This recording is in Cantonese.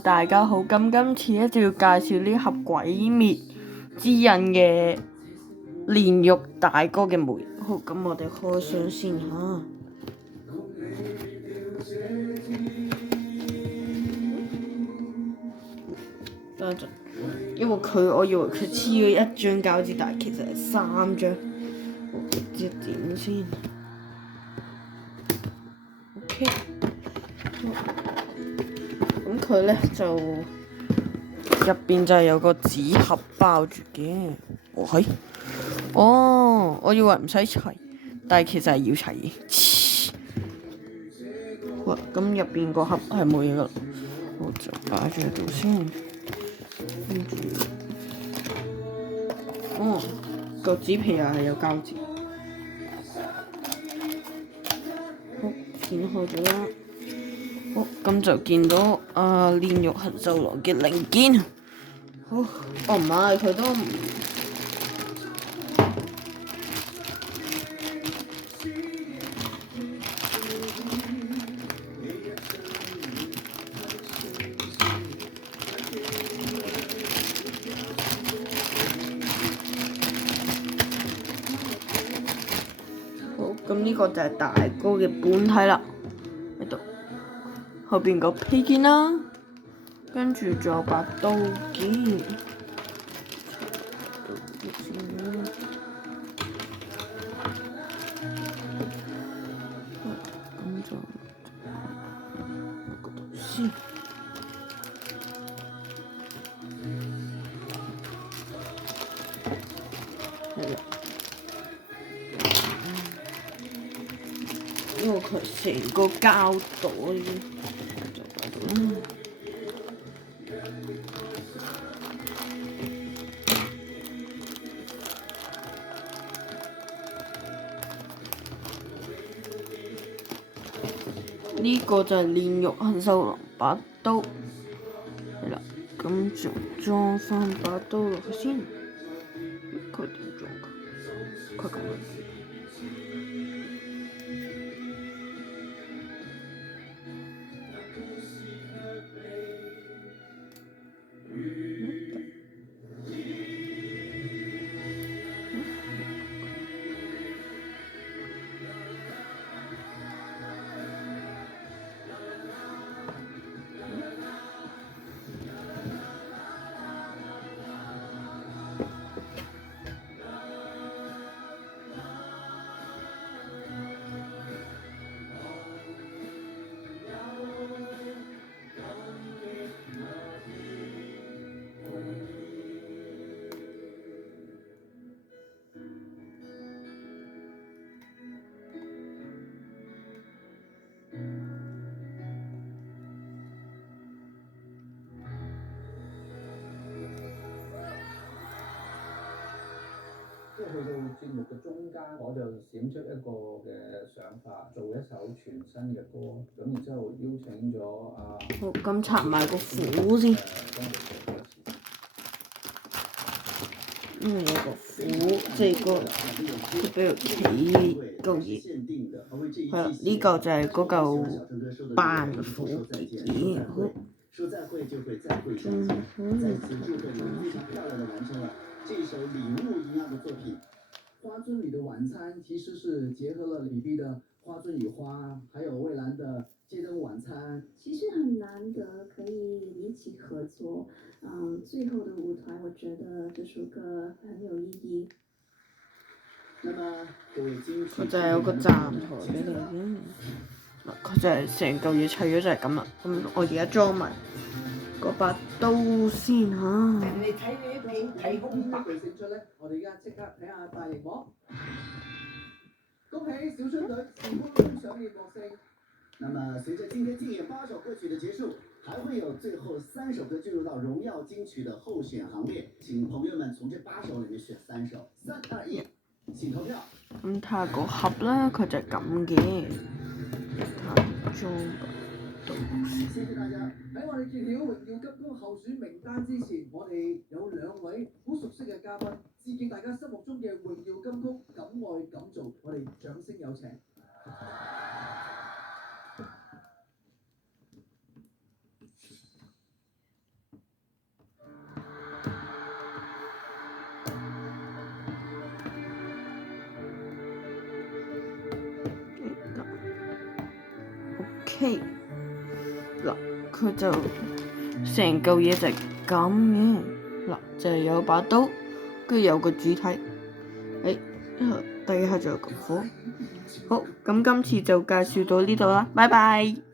大家好，咁今次咧就要介紹呢盒鬼滅之刃嘅煉獄大哥嘅梅。好，咁我哋開箱先吓。等陣，因為我以為佢黐咗一張膠紙，但係其實係3張。我唔知點先。OK，咁佢咧就入邊就係有個紙盒包住嘅。我以為唔使齊，但係其實係要齊嘅。哇！咁入邊個盒係冇嘢噶，我就擺住喺度先。跟住，個紙皮又係有膠紙。好，剪開咗啦。好，咁就見到煉獄行獸郎嘅零件。好，唔係，佢都好，咁呢個就係大哥嘅本體啦，喺度後邊個披肩啦，跟住仲有把刀劍。咁就嗰度先。係啦，因為佢成個膠袋就擺度啦。呢個就係煉獄行獸郎把刀，係啦，咁就裝翻把刀落去先。佢點裝㗎？佢咁樣。即係去到節目嘅中間，我就閃出一個嘅想法，做一首全新嘅歌，咁然之後邀請咗好，咁拆埋個虎先。因為有個虎，即係佢俾條企嚿嘢。係啦，呢嚿就係嗰嚿扮虎嘅嘢。好。说再会就会再会相见，在此祝贺你们非常漂亮的完成了这首礼物一样的作品。花樽里的晚餐其实是结合了李碧的花樽与花，还有蔚蓝的街灯晚餐。其实很难得可以一起合作，最后的舞台我觉得这首歌很有意义。那麼各位金曲，佢就係有個站台俾你嘅。佢就係成嚿嘢砌咗就係咁啦。咁我而家裝埋嗰把刀先嚇。你睇你啲片睇空白嘅勝出咧，我哋而家即刻睇下大熒幕。恭喜小春隊成功上演獲勝。那麼隨着今天競演8首歌曲的結束，還會有最後3首歌進入到榮耀金曲的候選行列，請朋友們從這8首裡面選3首。3、2、1，請投票。咁睇下個盒啦，佢就係咁嘅。裝吧。謝謝大家。喺我哋揭曉榮耀金曲候選名單之前，我哋有2位好熟悉嘅嘉賓，致敬大家心目中嘅榮耀金曲《敢愛敢做》，我哋掌聲有請。OK，嗱，佢就成嚿嘢就係咁嘅，嗱就係有把刀，跟住有個主體，底下就有個火。好，咁今次就介紹到呢度啦，拜拜。